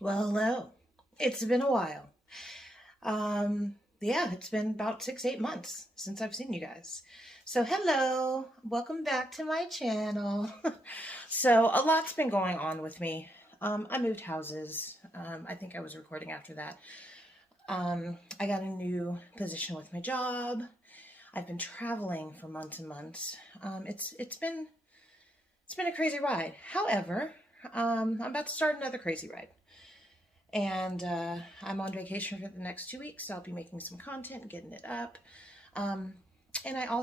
Well, hello. It's been a while. Yeah, it's been about 6, 8 months since I've seen you guys. So, hello. Welcome back to my channel. So, a lot's been going on with me. I moved houses. I think I was recording after that. I got a new position with my job. I've been traveling for months and months. It's been a crazy ride. However, I'm about to start another crazy ride. And I'm on vacation for the next 2 weeks, so I'll be making some content, getting it up. And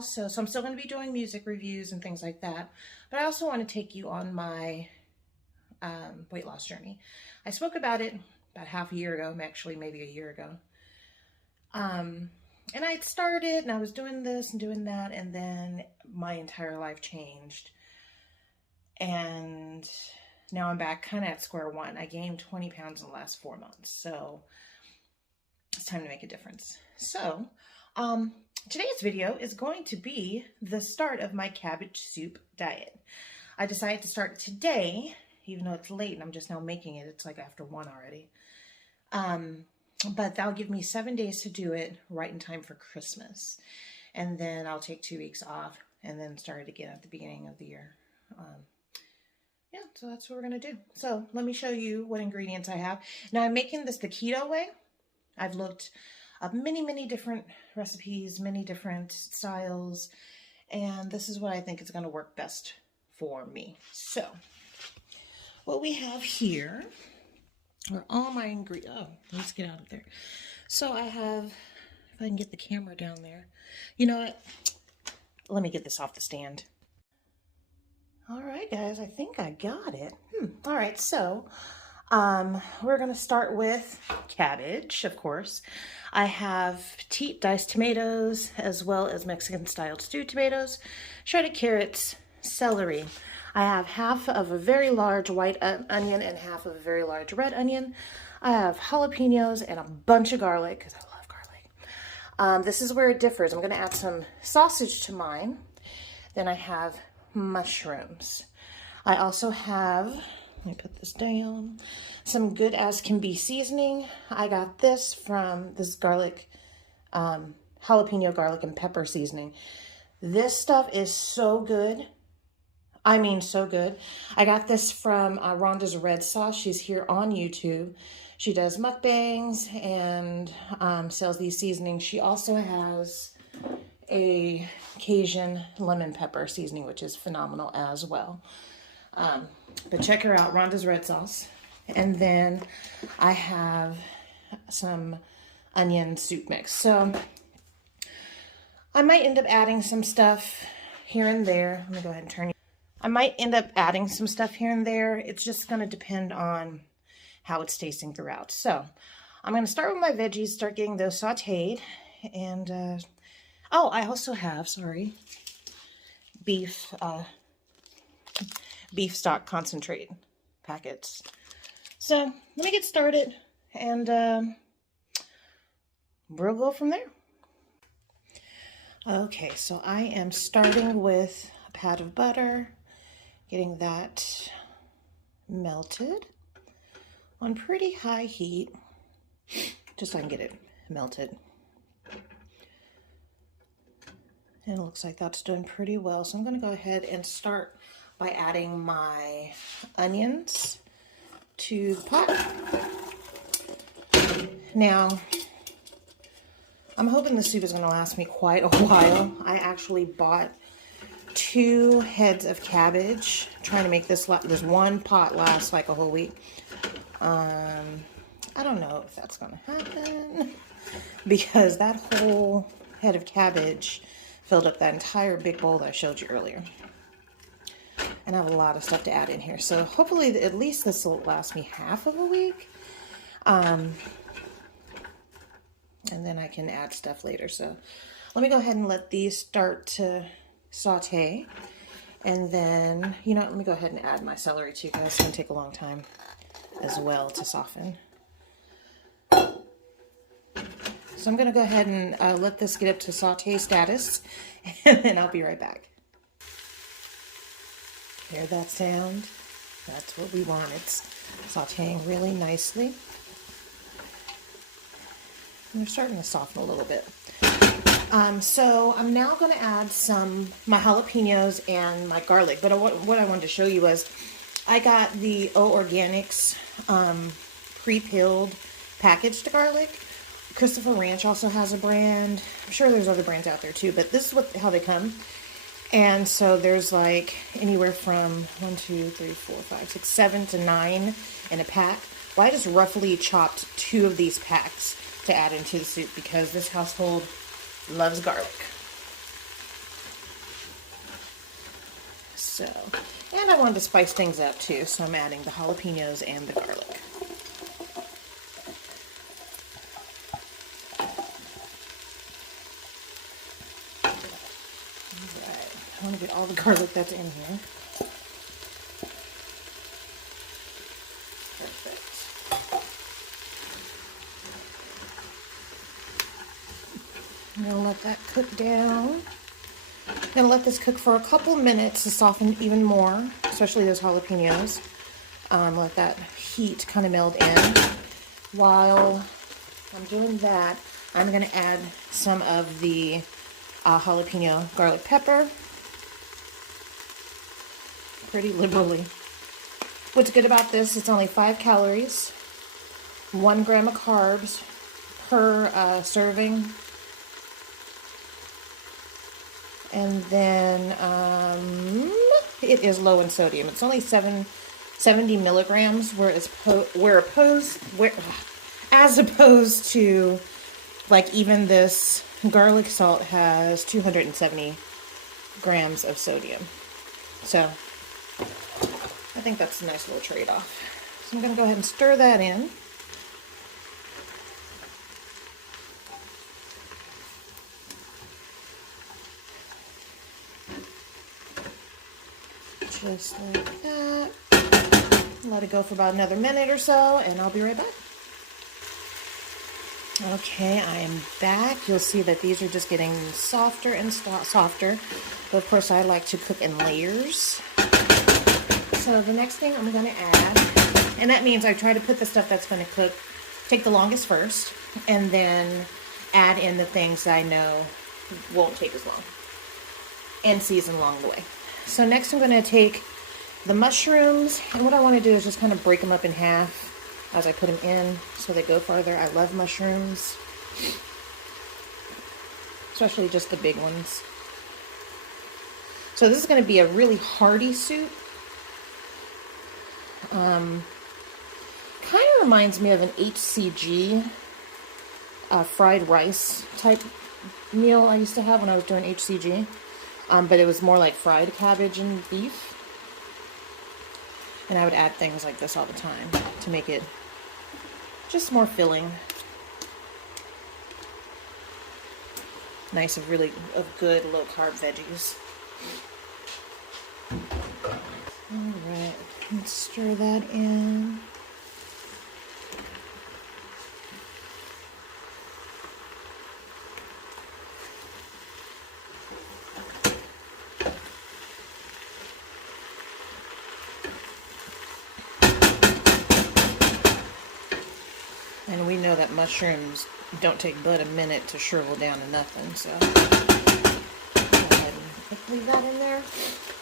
so I'm still going to be doing music reviews and things like that, but I also want to take you on my weight loss journey. I spoke about it about half a year ago, actually maybe a year ago. And I had started and I was doing this and doing that, and then my entire life changed. And now I'm back kind of at square one. I gained 20 pounds in the last 4 months. So it's time to make a difference. So today's video is going to be the start of my cabbage soup diet. I decided to start today, even though it's late and I'm just now making it. It's like after 1 already. But that'll give me 7 days to do it right in time for Christmas. And then I'll take 2 weeks off and then start it again at the beginning of the year. Yeah, so that's what we're going to do. So let me show you what ingredients I have. Now I'm making this the keto way. I've looked up many different recipes, many different styles, and this is what I think is going to work best for me. So what we have here are all my ingredients. Oh, let's get out of there. So I have, if I can get the camera down there. You know what? Let me get this off the stand. All right, guys, I think I got it. All right, so we're going to start with cabbage, of course. I have petite diced tomatoes, as well as Mexican-style stewed tomatoes, shredded carrots, celery. I have half of a very large white onion and half of a very large red onion. I have jalapenos and a bunch of garlic, because I love garlic. This is where it differs. I'm going to add some sausage to mine. Then I have mushrooms. I also have, let me put this down, some good as can be seasoning. I got this from this garlic, jalapeno garlic and pepper seasoning. This stuff is so good. I mean, so good. I got this from Rhonda's Red Sauce. She's here on YouTube. She does mukbangs and sells these seasonings. She also has a Cajun lemon pepper seasoning, which is phenomenal as well. But check her out, Rhonda's Red Sauce. And then I have some onion soup mix. So I might end up adding some stuff here and there. Let me go ahead and turn you. I might end up adding some stuff here and there. It's just going to depend on how it's tasting throughout. So I'm going to start with my veggies, start getting those sauteed. And oh, I also have, beef stock concentrate packets. So let me get started, and we'll go from there. Okay, so I am starting with a pat of butter, getting that melted on pretty high heat, just so I can get it melted. And it looks like that's doing pretty well. So I'm going to go ahead and start by adding my onions to the pot. Now, I'm hoping the soup is going to last me quite a while. I actually bought 2 heads of cabbage, trying to make this one pot last like a whole week. I don't know if that's going to happen, because that whole head of cabbage filled up that entire big bowl that I showed you earlier. And I have a lot of stuff to add in here. So hopefully at least this will last me half of a week. And then I can add stuff later. So let me go ahead and let these start to saute. And then, you know, let me go ahead and add my celery too, guys. It's going to take a long time as well to soften. So I'm going to go ahead and let this get up to saute status, and then I'll be right back. Hear that sound? That's what we want. It's sauteing really nicely. And they're starting to soften a little bit. So I'm now going to add my jalapenos and my garlic. But what I wanted to show you was I got the O Organics pre-peeled packaged garlic. Christopher Ranch also has a brand. I'm sure there's other brands out there too, but this is how they come. And so there's like anywhere from 7 to 9 in a pack. Well, I just roughly chopped 2 of these packs to add into the soup because this household loves garlic. So, and I wanted to spice things up too, so I'm adding the jalapenos and the garlic. Alright, I want to get all the garlic that's in here. Perfect. I'm going to let that cook down. I'm going to let this cook for a couple minutes to soften even more, especially those jalapenos. Let that heat kind of meld in. While I'm doing that, I'm going to add some of the jalapeno garlic pepper pretty liberally. What's good about this, it's only 5 calories, 1 gram of carbs per serving. And then it is low in sodium. It's only 70 milligrams, as opposed to like even this garlic salt has 270 grams of sodium. So I think that's a nice little trade-off. So I'm going to go ahead and stir that in. Just like that. Let it go for about another minute or so, and I'll be right back. Okay, I am back. You'll see that these are just getting softer and softer. But of course, I like to cook in layers. So the next thing I'm going to add, and that means I try to put the stuff that's going to cook, take the longest first, and then add in the things that I know won't take as long, and season along the way. So next I'm going to take the mushrooms, and what I want to do is just kind of break them up in half as I put them in so they go farther. I love mushrooms, especially just the big ones. So this is going to be a really hearty soup. Kind of reminds me of an HCG fried rice type meal I used to have when I was doing HCG. But it was more like fried cabbage and beef. And I would add things like this all the time to make it just more filling. Nice of good low carb veggies. Alright, let's stir that in. And we know that mushrooms don't take but a minute to shrivel down to nothing, so go ahead and leave that in there.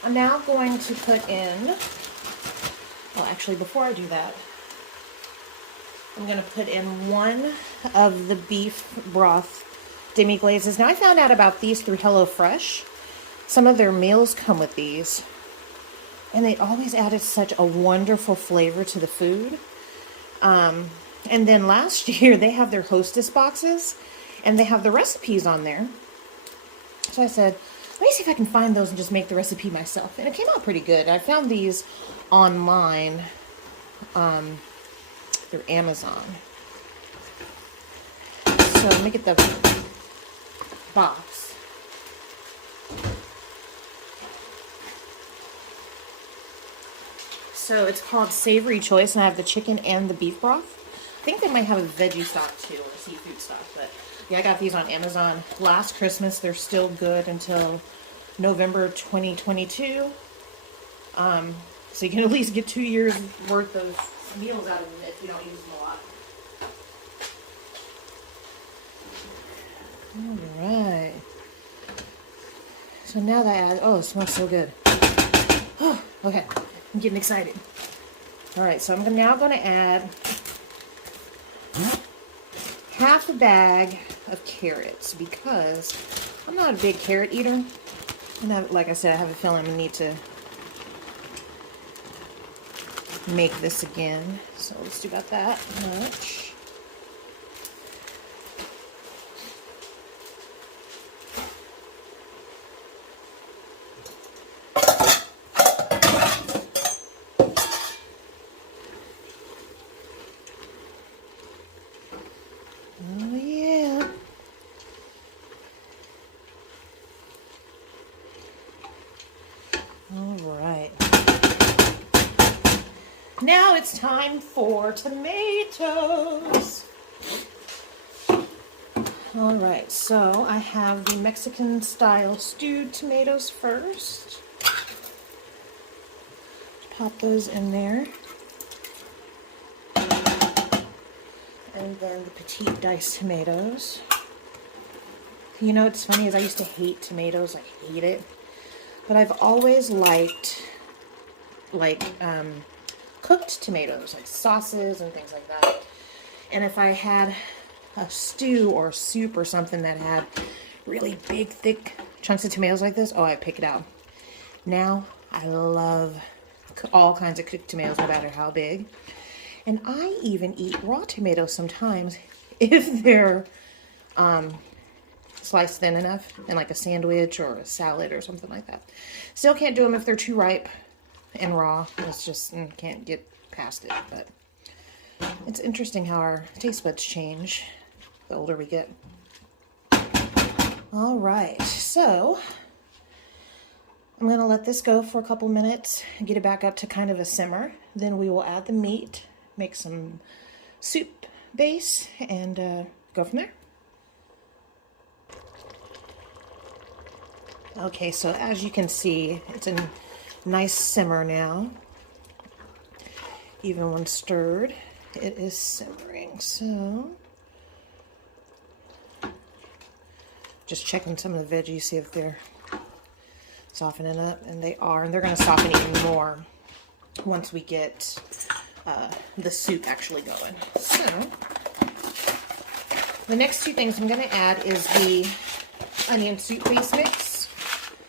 I'm now going to put in, well actually before I do that, I'm going to put in 1 of the beef broth demi-glazes. Now I found out about these through HelloFresh. Some of their meals come with these, and they always added such a wonderful flavor to the food. And then last year, they have their Hostess boxes, and they have the recipes on there. So I said, let me see if I can find those and just make the recipe myself. And it came out pretty good. I found these online through Amazon. So let me get the box. So it's called Savory Choice, and I have the chicken and the beef broth. I think they might have a veggie stock too, or seafood stock, but yeah, I got these on Amazon last Christmas. They're still good until November 2022. So you can at least get 2 years worth of meals out of them if you don't use them a lot. Alright. So now that I add, oh, it smells so good. Oh, okay, I'm getting excited. Alright, so I'm now going to add half a bag of carrots because I'm not a big carrot eater. And like I said, I have a feeling I need to make this again. So let's do about that much. Oh yeah. All right. Now it's time for tomatoes. All right, so I have the Mexican style stewed tomatoes first. Pop those in there. And then the petite diced tomatoes. You know what's funny is I used to hate tomatoes. I hate it. But I've always liked cooked tomatoes, like sauces and things like that. And if I had a stew or soup or something that had really big, thick chunks of tomatoes like this, oh, I'd pick it out. Now I love all kinds of cooked tomatoes, no matter how big. And I even eat raw tomatoes sometimes if they're sliced thin enough in like a sandwich or a salad or something like that. Still can't do them if they're too ripe and raw. It's just, can't get past it. But it's interesting how our taste buds change the older we get. All right, so I'm going to let this go for a couple minutes and get it back up to kind of a simmer. Then we will add the meat, make some soup base, and go from there. Okay, so as you can see, it's a nice simmer now. Even when stirred, it is simmering. So just checking some of the veggies, see if they're softening up, and they are, and they're going to soften even more once we get the soup actually going. So the next two things I'm going to add is the onion soup base mix.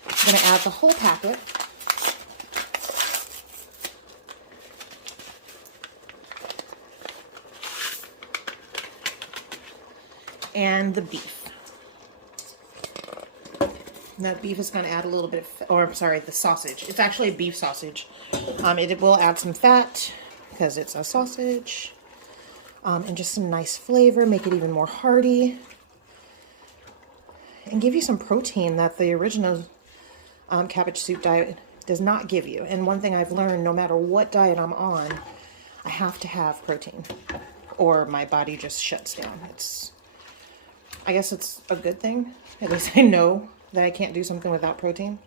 I'm going to add the whole packet. And the beef. And that beef is going to add a little bit of, or sorry, the sausage. It's actually a beef sausage. It will add some fat because it's a sausage. And just some nice flavor, make it even more hearty. And give you some protein that the original cabbage soup diet does not give you. And one thing I've learned, no matter what diet I'm on, I have to have protein or my body just shuts down. I guess it's a good thing. At least I know that I can't do something without protein.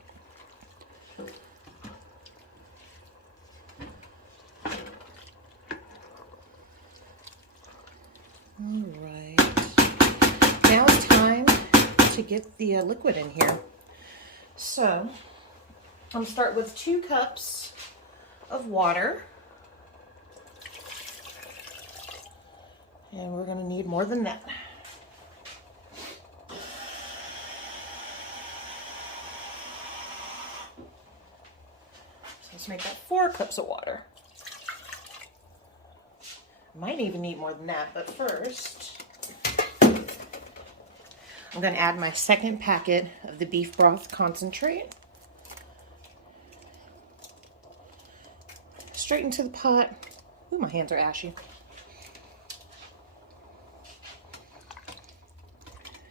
All right. Now it's time to get the liquid in here. So I'm going to start with 2 cups of water. And we're going to need more than that. Let's make that 4 cups of water. Might even need more than that, but first, I'm going to add my second packet of the beef broth concentrate. Straight into the pot. Ooh, my hands are ashy.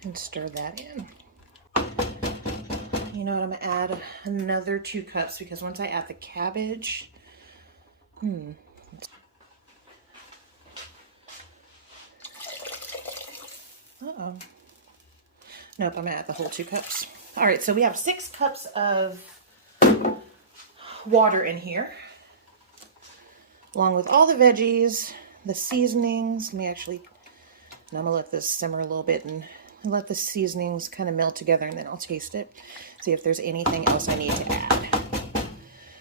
And stir that in. You know what, I'm going to add another 2 cups because once I add the cabbage, uh-oh. Nope, I'm going to add the whole 2 cups. All right, so we have 6 cups of water in here. along with all the veggies, the seasonings. I'm gonna let this simmer a little bit and let the seasonings kind of melt together, and then I'll taste it, see if there's anything else I need to add.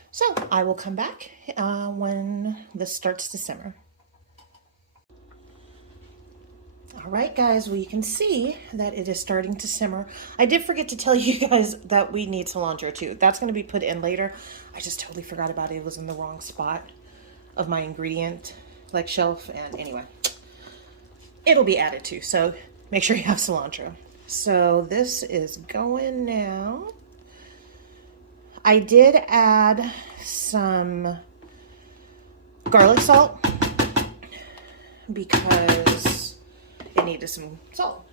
So I will come back when this starts to simmer. All right, guys, well, you can see that it is starting to simmer. I did forget to tell you guys that we need cilantro too. That's going to be put in later. I just totally forgot about it. It was in the wrong spot of my ingredient shelf, and anyway, it'll be added too. So make sure you have cilantro. So this is going now. I did add some garlic salt because it needed some salt.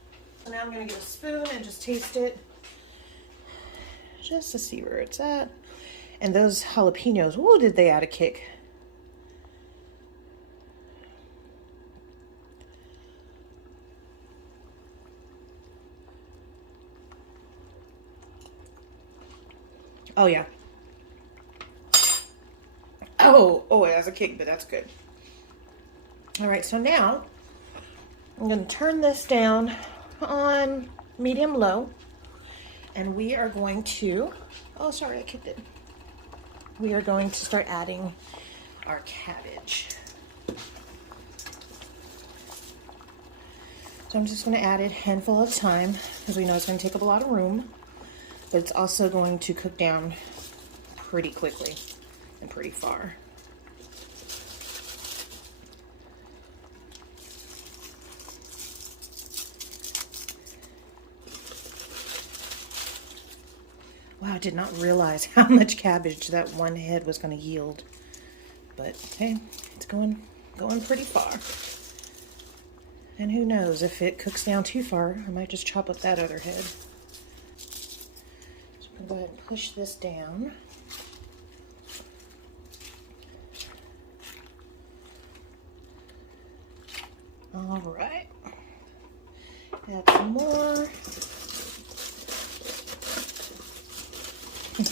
So now I'm going to get a spoon and just taste it just to see where it's at. And those jalapenos, ooh, did they add a kick. Oh, yeah. Oh, it has a kick, but that's good. All right, so now I'm going to turn this down on medium-low, and we are going to, oh, sorry, I kicked it. We are going to start adding our cabbage. So I'm just going to add it a handful at a time because we know it's going to take up a lot of room. But it's also going to cook down pretty quickly and pretty far. Wow, I did not realize how much cabbage that one head was going to yield. But hey, it's going pretty far. And who knows, if it cooks down too far, I might just chop up that other head. Go ahead and push this down. All right. Add some more.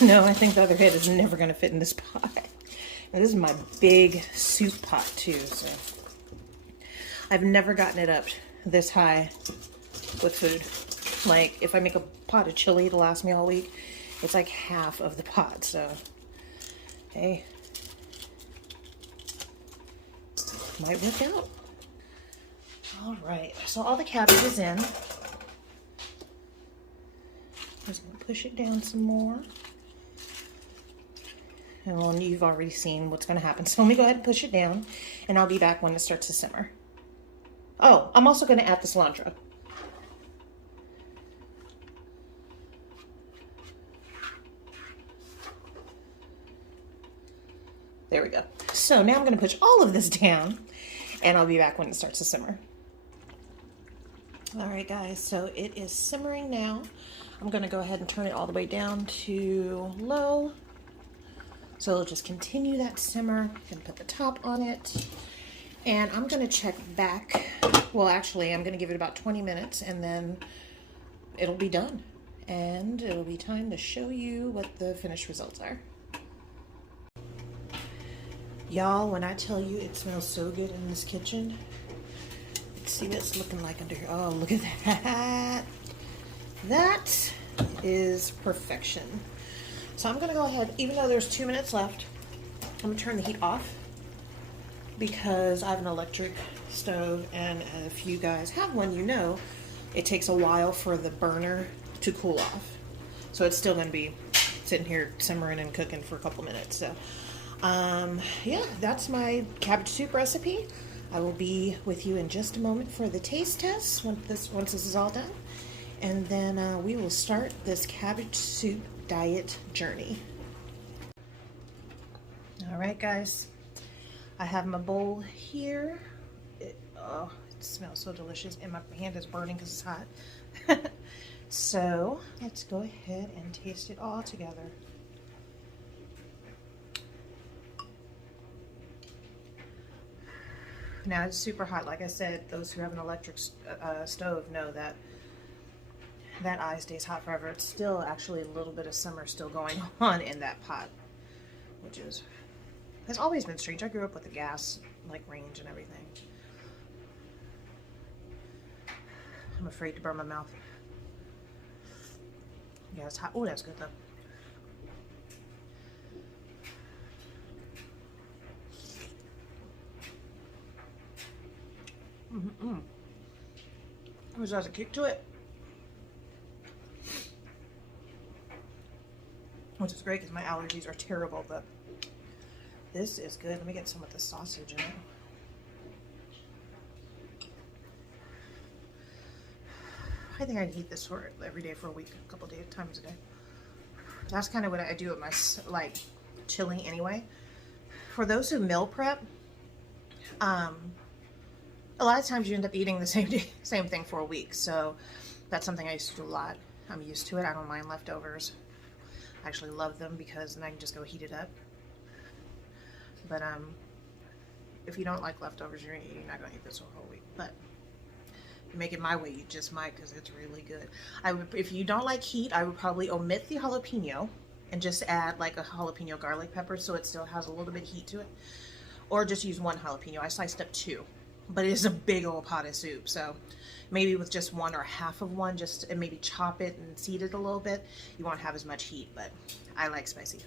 No, I think the other head is never going to fit in this pot. And this is my big soup pot too, so I've never gotten it up this high with food. Like if I make a pot of chili to last me all week, it's like half of the pot, so hey, might work out. All right, so all the cabbage is in. Just gonna push it down some more. And well, you've already seen what's gonna happen, so let me go ahead and push it down, and I'll be back when it starts to simmer. Oh, I'm also gonna add the cilantro. There we go. So now I'm going to push all of this down, and I'll be back when it starts to simmer. All right, guys, so it is simmering now. I'm going to go ahead and turn it all the way down to low. So it'll just continue that simmer. I'm going to put the top on it, and I'm going to check back. Well, actually, I'm going to give it about 20 minutes, and then it'll be done. And it'll be time to show you what the finished results are. Y'all, when I tell you it smells so good in this kitchen, let's see what it's looking like under here. Oh, look at that. That is perfection. So I'm going to go ahead, even though there's 2 minutes left, I'm going to turn the heat off because I have an electric stove, and if you guys have one, you know it takes a while for the burner to cool off. So it's still going to be sitting here simmering and cooking for a couple minutes. So yeah, that's my cabbage soup recipe. I will be with you in just a moment for the taste test once this is all done. And then we will start this cabbage soup diet journey. All right, guys. I have my bowl here. Oh, it smells so delicious, and my hand is burning because it's hot. So let's go ahead and taste it all together. Now it's super hot. Like I said, those who have an electric stove know that that eye stays hot forever. It's still actually a little bit of summer still going on in that pot, which is It's always been strange. I grew up with a gas like range and everything. I'm afraid to burn my mouth. Yeah, it's hot. Oh, that's good though. Which has a kick to it. Which is great because my allergies are terrible, but this is good. Let me get some with the sausage in it. I think I'd eat this for every day for a week, a couple of times a day. That's kind of what I do with my like chili anyway. For those who meal prep, a lot of times you end up eating the same thing for a week. So that's something I used to do a lot. I'm used to it. I don't mind leftovers. I actually love them because then I can just go heat it up. But if you don't like leftovers, you're not going to eat this for a whole week. But if you make it my way, you just might, because it's really good. If you don't like heat, I would probably omit the jalapeno and just add like a jalapeno garlic pepper so it still has a little bit of heat to it. Or just use one jalapeno. I sliced up 2. But it is a big old pot of soup, so maybe with just one or half of one, and maybe chop it and seed it a little bit. You won't have as much heat, but I like spicy.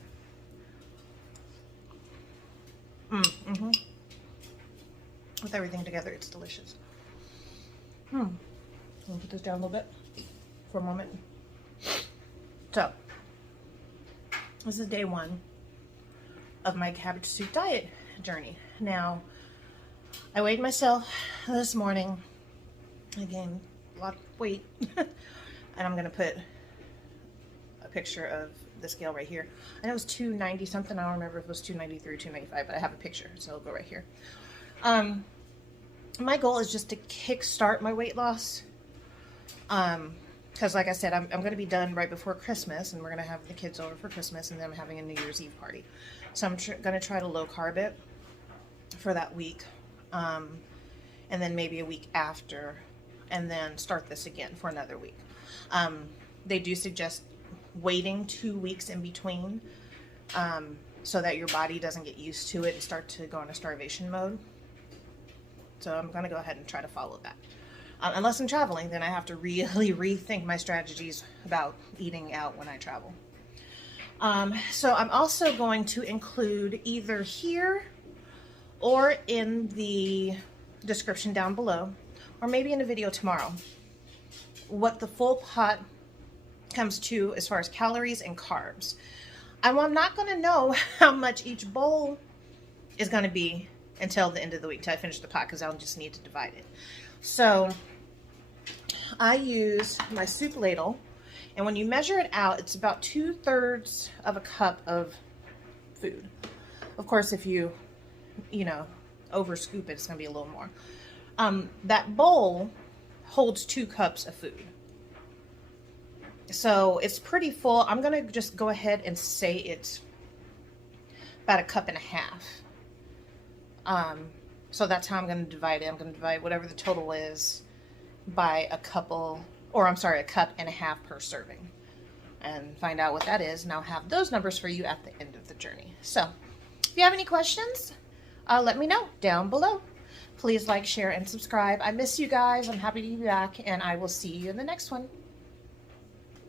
With everything together, it's delicious. I'm gonna put this down a little bit for a moment. So, this is day 1 of my cabbage soup diet journey. Now, I weighed myself this morning. I gained a lot of weight. And I'm going to put a picture of the scale right here. I know it was 290 something. I don't remember if it was 293 or 295, but I have a picture, so it'll go right here. My goal is just to kickstart my weight loss. Because like I said, I'm going to be done right before Christmas, and we're going to have the kids over for Christmas, and then I'm having a New Year's Eve party. So I'm going to try to low carb it for that week. And then maybe a week after, and then start this again for another week. They do suggest waiting 2 weeks in between, so that your body doesn't get used to it and start to go into starvation mode. So I'm going to go ahead and try to follow that. Unless I'm traveling, then I have to really rethink my strategies about eating out when I travel. So I'm also going to include either here or in the description down below, or maybe in a video tomorrow, what the full pot comes to as far as calories and carbs. I'm not going to know how much each bowl is going to be until the end of the week, till I finish the pot, because I'll just need to divide it. So I use my soup ladle, and when you measure it out, it's about 2/3 of a cup of food. Of course, if you over scoop it, it's going to be a little more. That bowl holds 2 cups of food. So it's pretty full. I'm going to just go ahead and say it's about 1.5 cups. So that's how I'm going to divide it. I'm going to divide whatever the total is by a cup and a half per serving, and find out what that is. And I'll have those numbers for you at the end of the journey. So if you have any questions, let me know down below. Please like, share, and subscribe. I miss you guys. I'm happy to be back, and I will see you in the next one.